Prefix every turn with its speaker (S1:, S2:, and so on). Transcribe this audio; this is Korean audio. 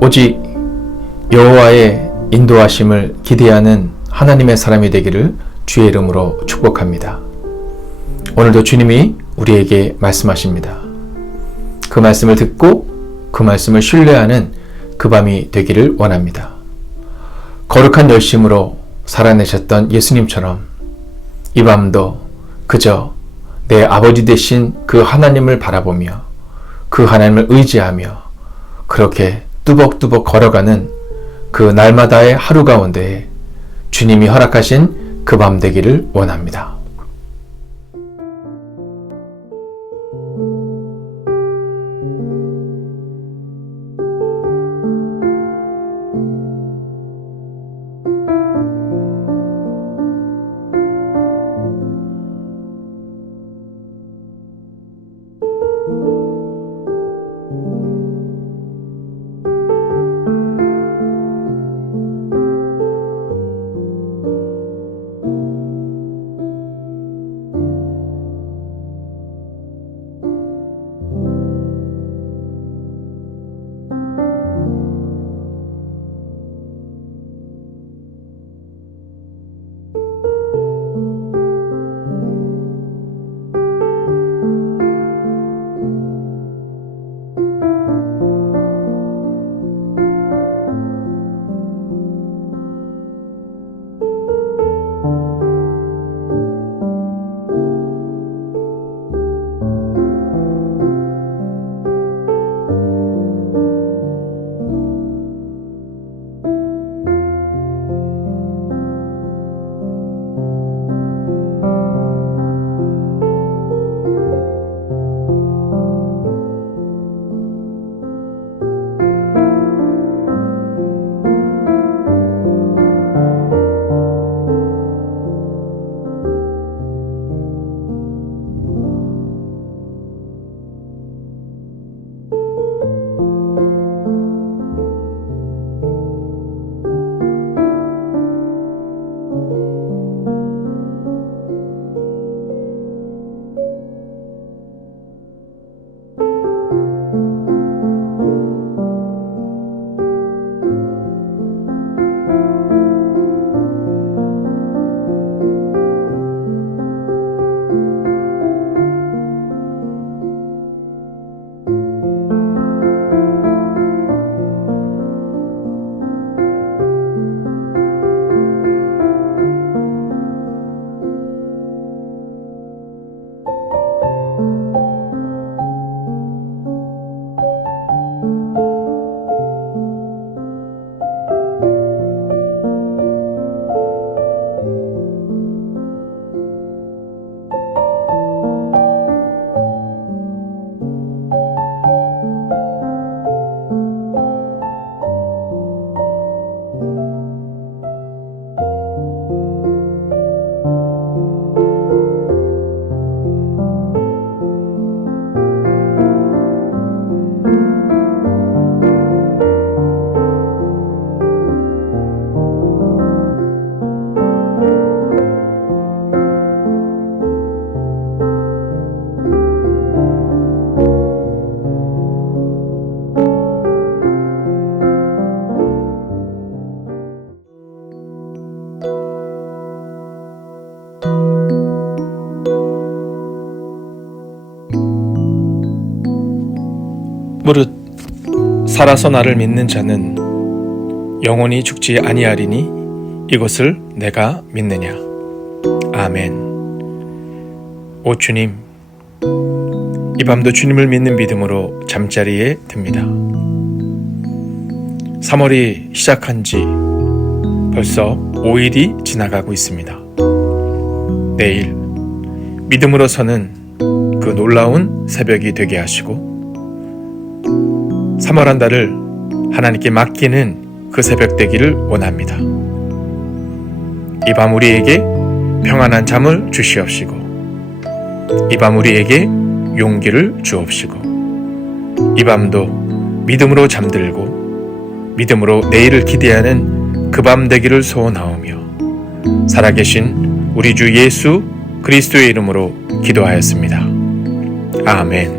S1: 오직 여호와의 인도하심을 기대하는 하나님의 사람이 되기를 주의 이름으로 축복합니다. 오늘도 주님이 우리에게 말씀하십니다. 그 말씀을 듣고 그 말씀을 신뢰하는 그 밤이 되기를 원합니다. 거룩한 열심으로 살아내셨던 예수님처럼 이 밤도 그저 내 아버지 되신 그 하나님을 바라보며 그 하나님을 의지하며 그렇게 뚜벅뚜벅 걸어가는 그 날마다의 하루 가운데 주님이 허락하신 그 밤 되기를 원합니다.
S2: 무릇 살아서 나를 믿는 자는 영원히 죽지 아니하리니 이것을 내가 믿느냐? 아멘. 오 주님 이 밤도 주님을 믿는 믿음으로 잠자리에 듭니다. 3월이 시작한 지 벌써 5일이 지나가고 있습니다. 내일 믿음으로 서는 그 놀라운 새벽이 되게 하시고 3월 한 달을 하나님께 맡기는 그 새벽 되기를 원합니다. 이 밤 우리에게 평안한 잠을 주시옵시고, 이 밤 우리에게 용기를 주옵시고, 이 밤도 믿음으로 잠들고, 믿음으로 내일을 기대하는 그 밤 되기를 소원하오며, 살아계신 우리 주 예수 그리스도의 이름으로 기도하였습니다. 아멘.